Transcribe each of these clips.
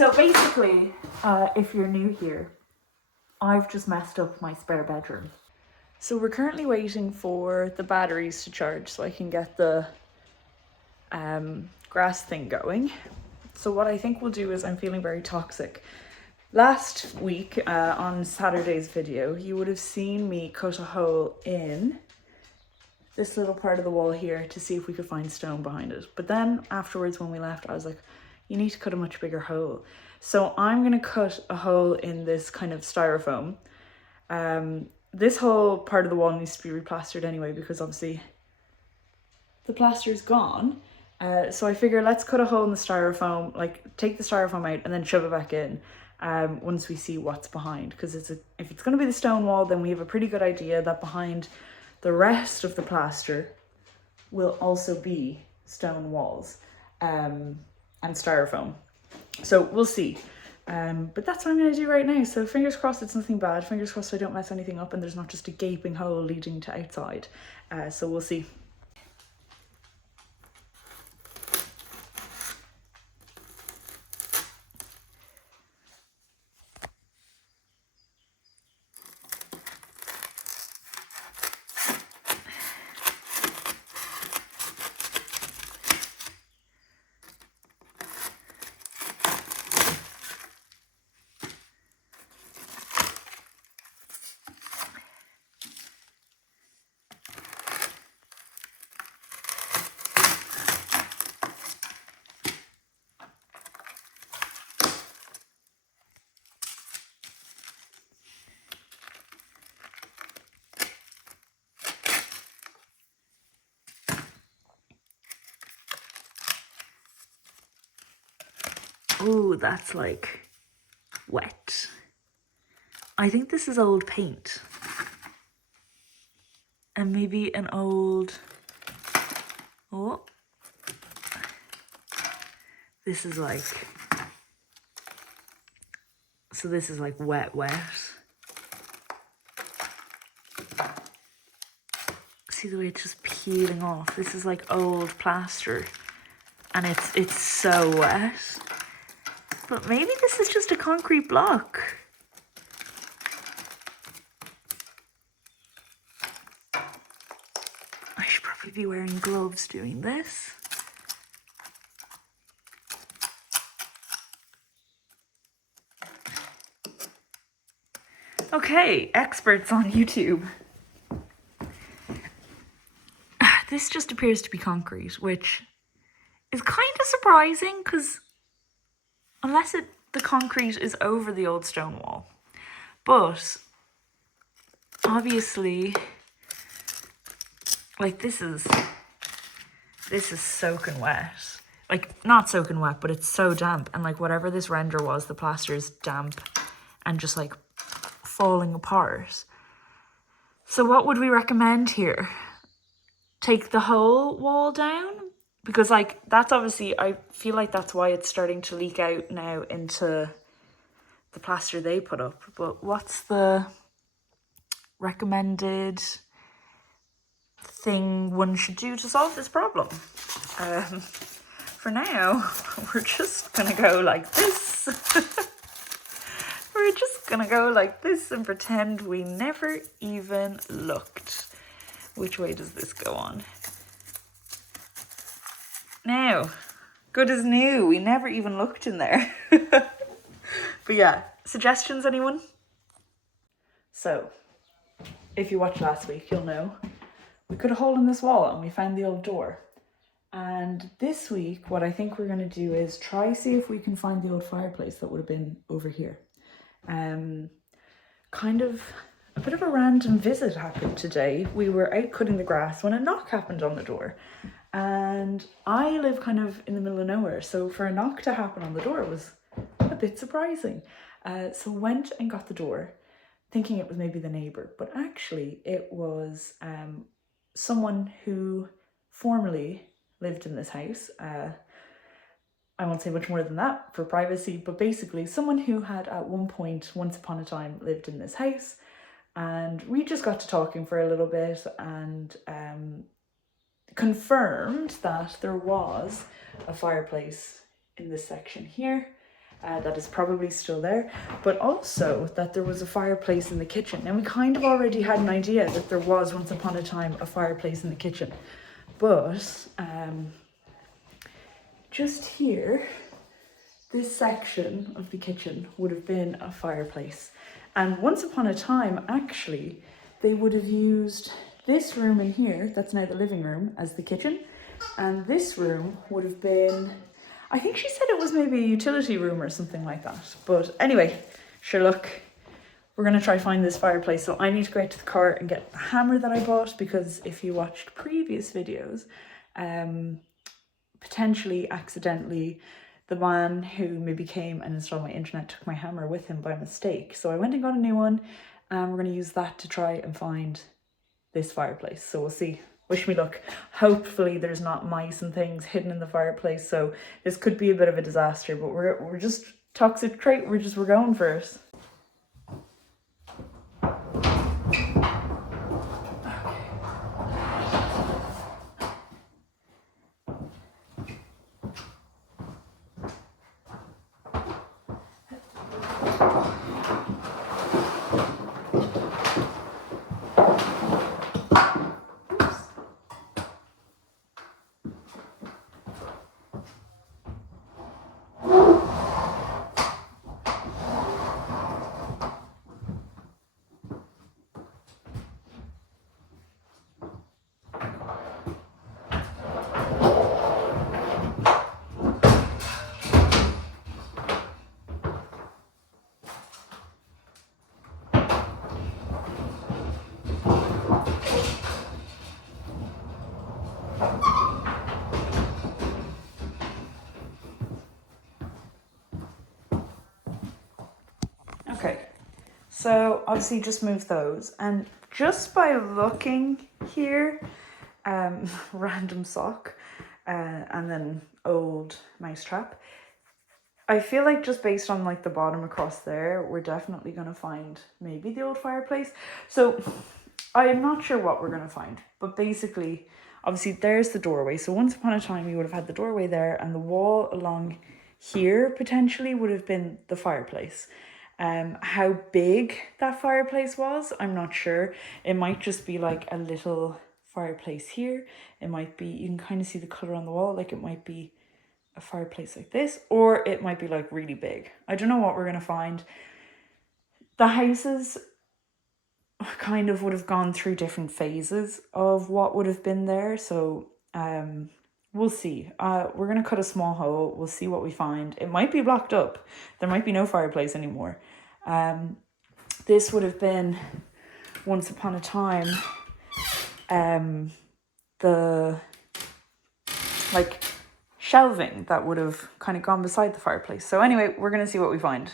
So basically, if you're new here, I've just messed up my spare bedroom. So we're currently waiting for the batteries to charge so I can get the grass thing going. So what I think we'll do is, I'm feeling very toxic. Last week on Saturday's video, you would have seen me cut a hole in this little part of the wall here to see if we could find stone behind it. But then afterwards when we left, I was like, you need to cut a much bigger hole. So I'm gonna cut a hole in this kind of styrofoam. This whole part of the wall needs to be replastered anyway, because obviously the plaster's gone. So I figure let's cut a hole in the styrofoam, like take the styrofoam out and then shove it back in once we see what's behind. Because if it's going to be the stone wall, then we have a pretty good idea that behind the rest of the plaster will also be stone walls and styrofoam. So we'll see. But that's what I'm going to do right now. So fingers crossed it's nothing bad. Fingers crossed I don't mess anything up and there's not just a gaping hole leading to outside. So we'll see. Oh, that's like wet. I think this is old paint. And maybe an old, oh, this is like, so this is like wet. See the way it's just peeling off? This is like old plaster and it's so wet. But maybe this is just a concrete block. I should probably be wearing gloves doing this. Okay, experts on YouTube. This just appears to be concrete, which is kind of surprising because unless the concrete is over the old stone wall. But obviously, like this is soaking wet. Like not soaking wet, but it's so damp. And like whatever this render was, the plaster is damp and just like falling apart. So what would we recommend here? Take the whole wall down? Because like that's obviously, I feel like that's why it's starting to leak out now into the plaster they put up. But what's the recommended thing one should do to solve this problem? For now, we're just gonna go like this. We're just gonna go like this and pretend we never even looked. Which way does this go on? Now, good as new. We never even looked in there. But yeah, suggestions, anyone? So, if you watched last week, you'll know we cut a hole in this wall and we found the old door. And this week, what I think we're going to do is try see if we can find the old fireplace that would have been over here. Kind of a bit of a random visit happened today. We were out cutting the grass when a knock happened on the door. And I live kind of in the middle of nowhere, so for a knock to happen on the door was a bit surprising. So went and got the door, thinking it was maybe the neighbour, but actually it was someone who formerly lived in this house. I won't say much more than that for privacy, but basically someone who had at one point, once upon a time, lived in this house. And we just got to talking for a little bit and confirmed that there was a fireplace in this section here. that is probably still there, but also that there was a fireplace in the kitchen. And we kind of already had an idea that there was once upon a time a fireplace in the kitchen. But just here, this section of the kitchen would have been a fireplace. And once upon a time, actually, they would have used this room in here, that's now the living room, as the kitchen. And this room would have been, I think she said it was maybe a utility room or something like that. But anyway, sure, look, we're going to try find this fireplace. So I need to go out to the car and get the hammer that I bought, because if you watched previous videos, potentially accidentally, the man who maybe came and installed my internet took my hammer with him by mistake. So I went and got a new one, and we're going to use that to try and find this fireplace. So we'll see. Wish me luck. Hopefully there's not mice and things hidden in the fireplace. So this could be a bit of a disaster, but we're just toxic trait. We're going for it. Okay, so obviously just move those, and just by looking here, random sock, and then old mouse trap, I feel like just based on like the bottom across there, we're definitely going to find maybe the old fireplace. So I'm not sure what we're going to find, but basically, obviously there's the doorway. So once upon a time, we would have had the doorway there, and the wall along here potentially would have been the fireplace. How big that fireplace was, I'm not sure. It might just be like a little fireplace here. It might be, you can kind of see the colour on the wall, like it might be a fireplace like this, or it might be like really big. I don't know what we're going to find. The houses kind of would have gone through different phases of what would have been there. So we'll see. We're going to cut a small hole. We'll see what we find. It might be blocked up. There might be no fireplace anymore. This would have been, once upon a time, the like shelving that would have kind of gone beside the fireplace. So anyway, we're going to see what we find.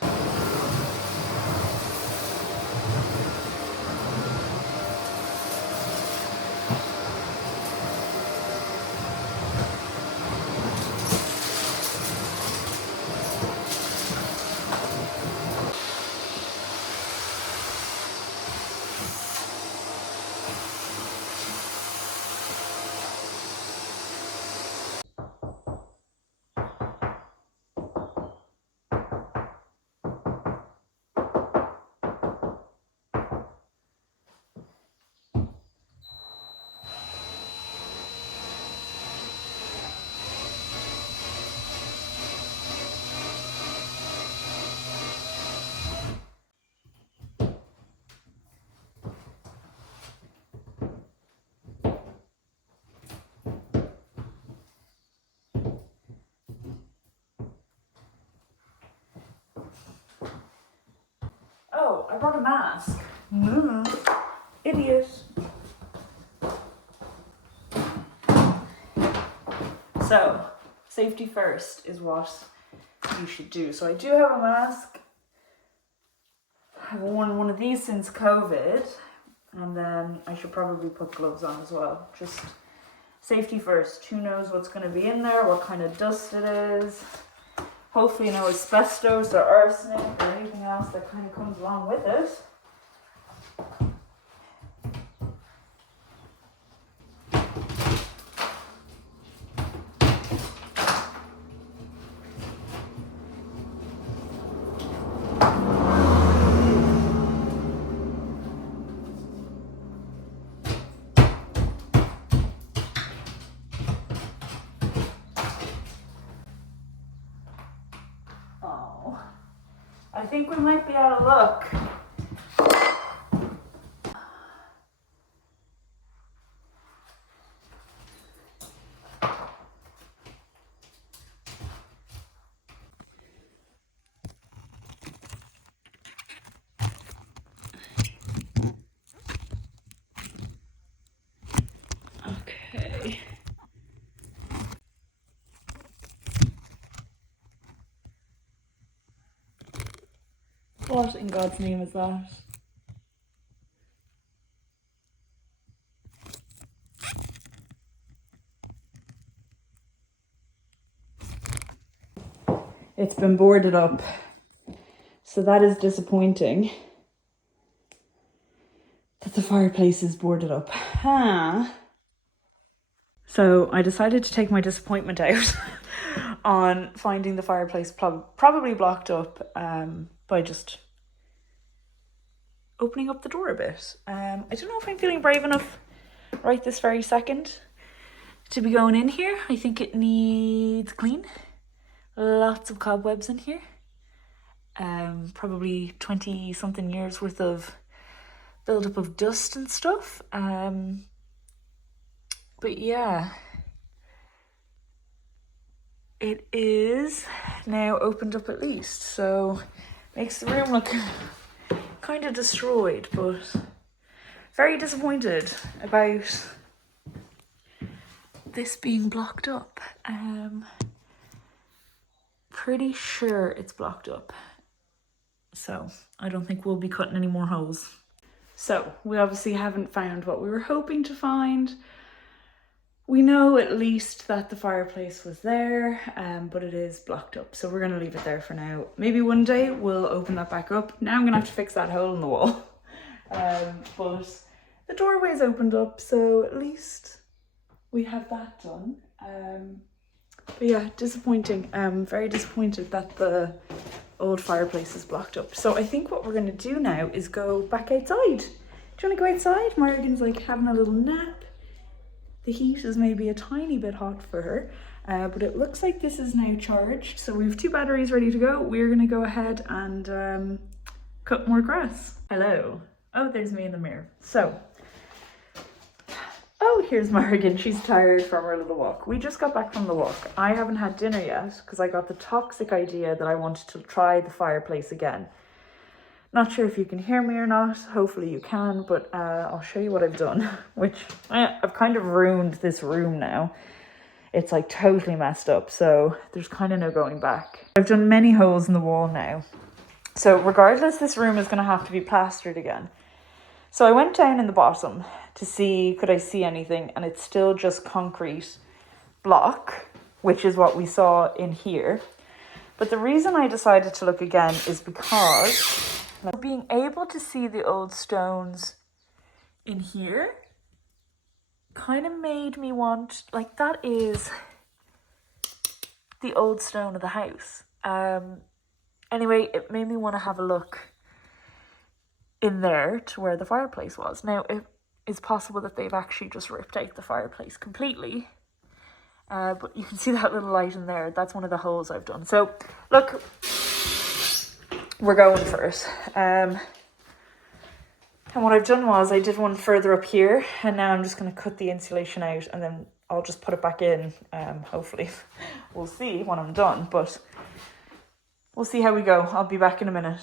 Oh, I brought a mask. Idiot. So, safety first is what you should do. So I do have a mask. I've worn one of these since COVID, and then I should probably put gloves on as well. Just safety first. Who knows what's going to be in there, what kind of dust it is. Hopefully no asbestos or arsenic or anything else that kind of comes along with it. I think we might be out of luck. Okay. What in God's name is that? It's been boarded up. So that is disappointing. That the fireplace is boarded up. Huh. So I decided to take my disappointment out on finding the fireplace probably blocked up by just opening up the door a bit. I don't know if I'm feeling brave enough right this very second to be going in here. I think it needs clean. Lots of cobwebs in here. Probably 20 something years worth of buildup of dust and stuff. But yeah, it is now opened up at least, so makes the room look kind of destroyed, but very disappointed about this being blocked up. Pretty sure it's blocked up, so I don't think we'll be cutting any more holes. So we obviously haven't found what we were hoping to find. We know at least that the fireplace was there, but it is blocked up. So we're going to leave it there for now. Maybe one day we'll open that back up. Now I'm going to have to fix that hole in the wall. But the doorway is opened up, so at least we have that done. But yeah, disappointing. Very disappointed that the old fireplace is blocked up. So I think what we're going to do now is go back outside. Do you want to go outside? Morgan's like having a little nap. The heat is maybe a tiny bit hot for her, but it looks like this is now charged. So we have 2 batteries ready to go. We're gonna go ahead and cut more grass. Hello. Oh, there's me in the mirror. So, oh, here's Morgan. She's tired from her little walk. We just got back from the walk. I haven't had dinner yet because I got the toxic idea that I wanted to try the fireplace again. Not sure if you can hear me or not. Hopefully you can, but I'll show you what I've done, which I've kind of ruined this room now. It's like totally messed up, so there's kind of no going back. I've done many holes in the wall now. So regardless, this room is going to have to be plastered again. So I went down in the bottom to see, could I see anything? And it's still just concrete block, which is what we saw in here. But the reason I decided to look again is because being able to see the old stones in here kind of made me want, like, that is the old stone of the house. Anyway, it made me want to have a look in there to where the fireplace was. Now, it is possible that they've actually just ripped out the fireplace completely. But you can see that little light in there. That's one of the holes I've done. So, look, we're going for it. And what I've done was I did one further up here, and now I'm just going to cut the insulation out and then I'll just put it back in. Hopefully we'll see when I'm done, but we'll see how we go. I'll be back in a minute.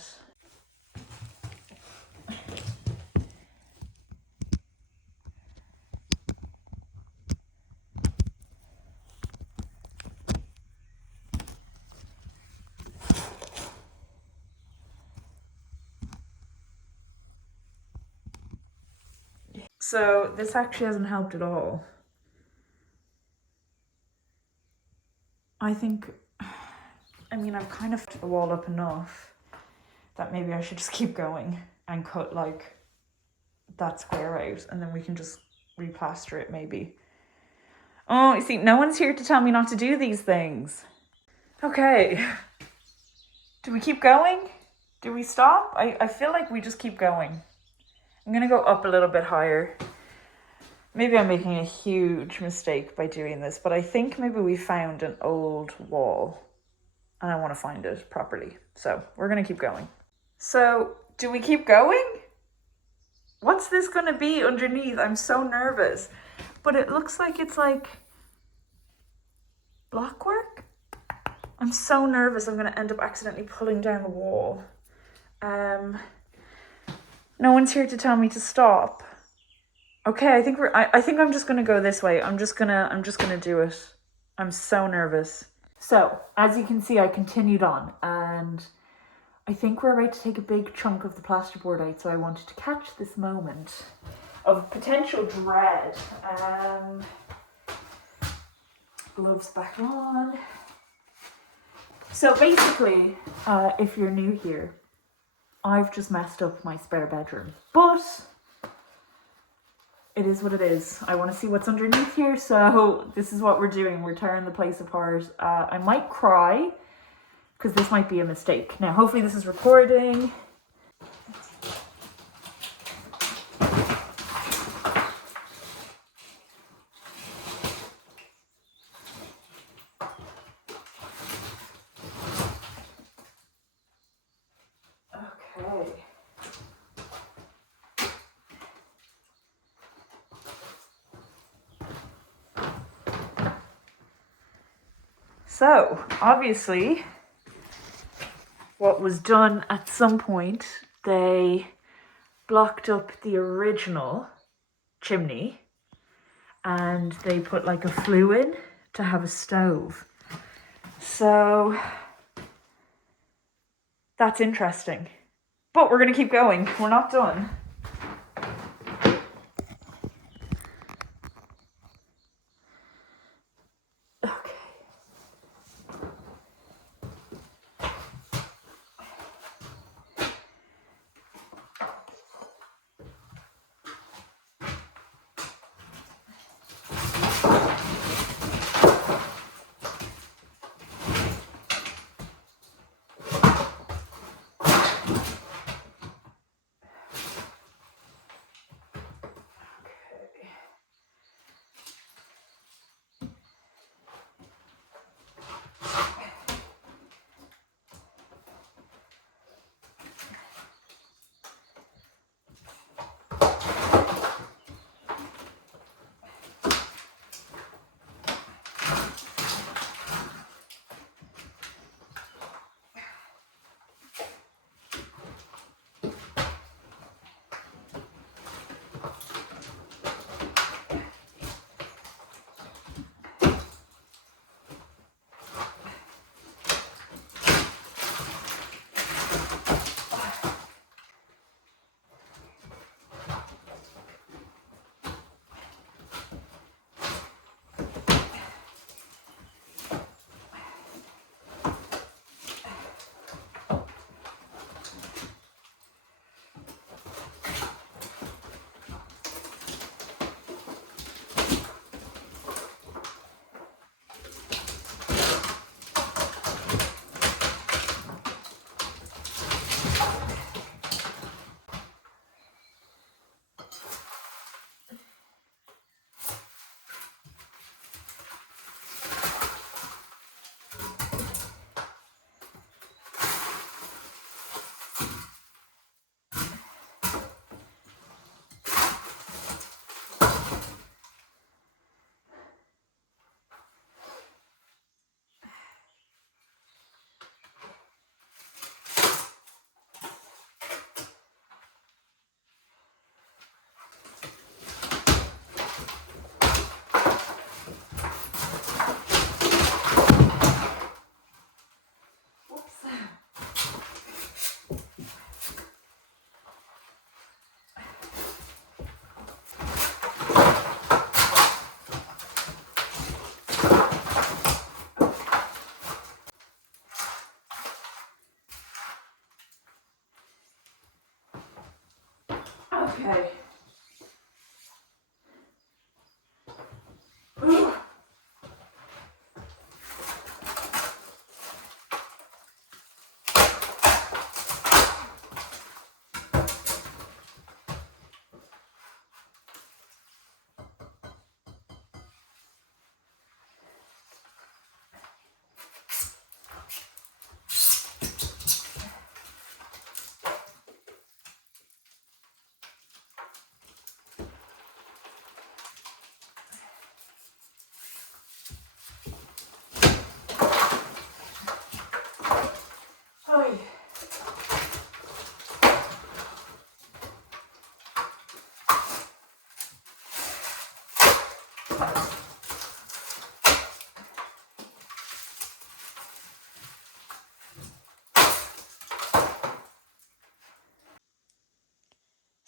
So this actually hasn't helped at all. I think, I mean, I've kind of put the wall up enough that maybe I should just keep going and cut like that square out, and then we can just replaster it maybe. Oh, you see, no one's here to tell me not to do these things. Okay. Do we keep going? Do we stop? I feel like we just keep going. I'm going to go up a little bit higher. Maybe I'm making a huge mistake by doing this, but I think maybe we found an old wall. and I want to find it properly. So we're going to keep going. So do we keep going? What's this going to be underneath? I'm so nervous. But it looks like it's like blockwork. I'm so nervous I'm going to end up accidentally pulling down the wall. No one's here to tell me to stop. Okay, I think I'm just going to go this way. I'm just going to do it. I'm so nervous. So, as you can see, I continued on, and I think we're about to take a big chunk of the plasterboard out, so I wanted to catch this moment of potential dread. Gloves back on. So basically, if you're new here, I've just messed up my spare bedroom, but it is what it is. I want to see what's underneath here, so this is what we're doing. We're tearing the place apart. I might cry, because this might be a mistake. Now, hopefully this is recording. Okay. So, obviously, what was done at some point, they blocked up the original chimney and they put like a flue in to have a stove. So, that's interesting. But we're going to keep going. We're not done.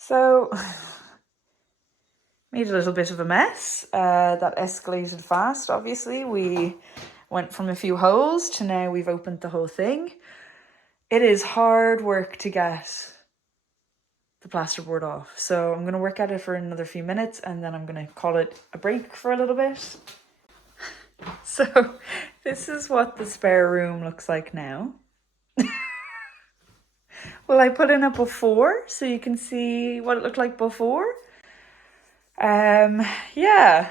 So, made a little bit of a mess. That escalated fast, obviously. We went from a few holes to now we've opened the whole thing. It is hard work to get the plasterboard off. So I'm going to work at it for another few minutes and then I'm going to call it a break for a little bit. So this is what the spare room looks like now. Well, I put in a before so you can see what it looked like before. Yeah.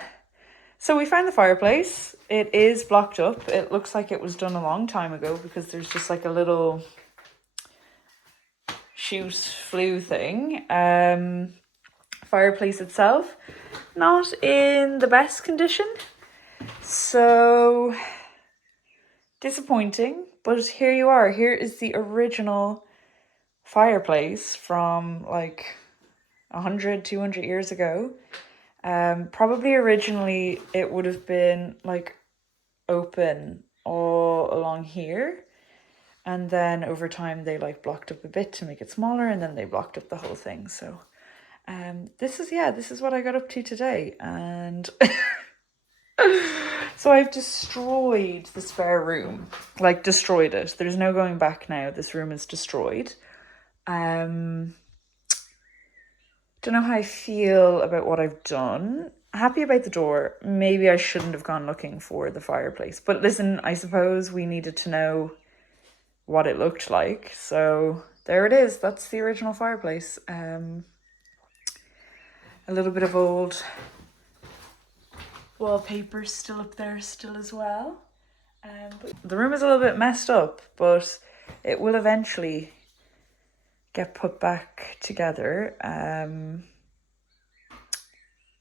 So we found the fireplace. It is blocked up. It looks like it was done a long time ago because there's just like a little chute flue thing. Fireplace itself, not in the best condition. So disappointing, but here you are. Here is the original fireplace from like 100, 200 years ago. Probably originally it would have been like open all along here. And then over time they like blocked up a bit to make it smaller and then they blocked up the whole thing. So this is what I got up to today. And so I've destroyed the spare room, like destroyed it. There's no going back now. This room is destroyed. Don't know how I feel about what I've done. Happy about the door. Maybe I shouldn't have gone looking for the fireplace. But listen, I suppose we needed to know what it looked like. So there it is. That's the original fireplace. A little bit of old wallpaper still up there still as well. But the room is a little bit messed up, but it will eventually get put back together.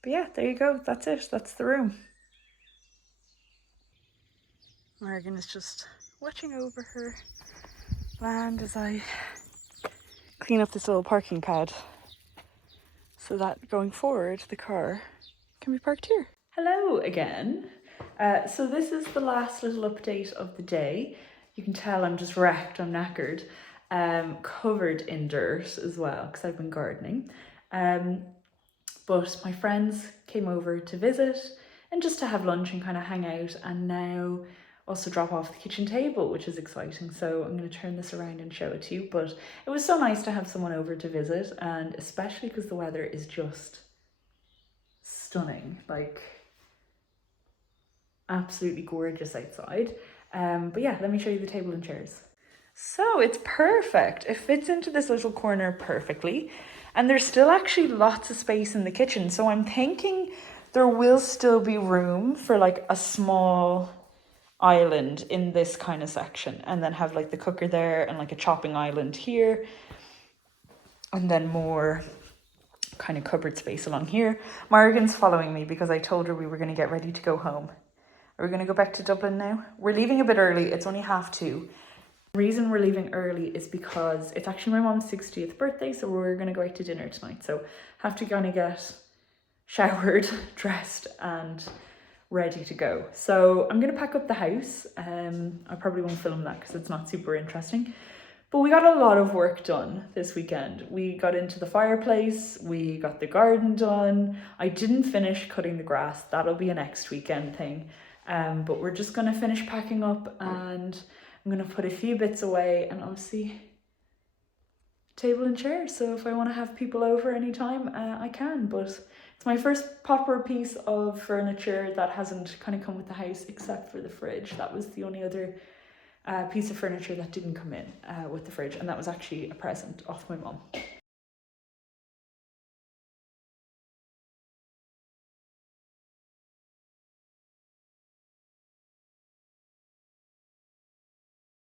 But yeah, there you go. That's it. That's the room. Morgan is just watching over her land as I clean up this little parking pad so that going forward the car can be parked here. Hello again. So this is the last little update of the day. You can tell I'm just wrecked, I'm knackered. Covered in dirt as well because I've been gardening. But my friends came over to visit and just to have lunch and kind of hang out, and now also drop off the kitchen table, which is exciting. So I'm going to turn this around and show it to you. But it was so nice to have someone over to visit, and especially because the weather is just stunning, like absolutely gorgeous outside. But yeah, let me show you the table and chairs. So it's perfect. It fits into this little corner perfectly. And there's still actually lots of space in the kitchen. So I'm thinking there will still be room for like a small island in this kind of section. And then have like the cooker there and like a chopping island here. And then more kind of cupboard space along here. Morgan's following me because I told her we were going to get ready to go home. Are we going to go back to Dublin now? We're leaving a bit early. It's only 2:30. The reason we're leaving early is because it's actually my mom's 60th birthday, so we're going to go out to dinner tonight. So have to kind of get showered, dressed and ready to go. So I'm going to pack up the house. I probably won't film that because it's not super interesting. But we got a lot of work done this weekend. We got into the fireplace, we got the garden done. I didn't finish cutting the grass. That'll be a next weekend thing. But we're just going to finish packing up and I'm going to put a few bits away and obviously table and chairs. So if I want to have people over anytime, I can. But it's my first proper piece of furniture that hasn't kind of come with the house except for the fridge. That was the only other piece of furniture that didn't come in with the fridge. And that was actually a present off my mum.